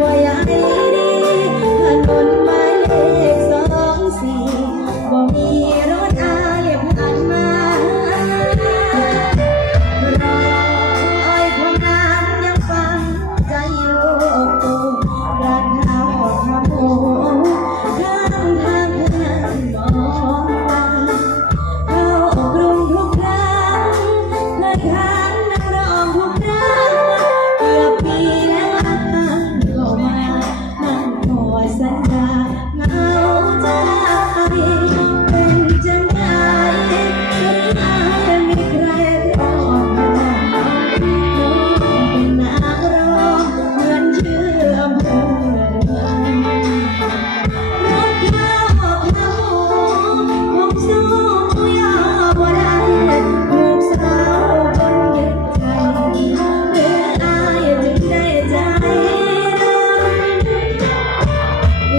거야.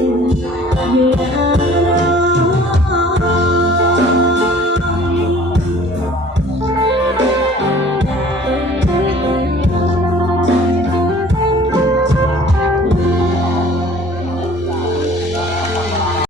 you.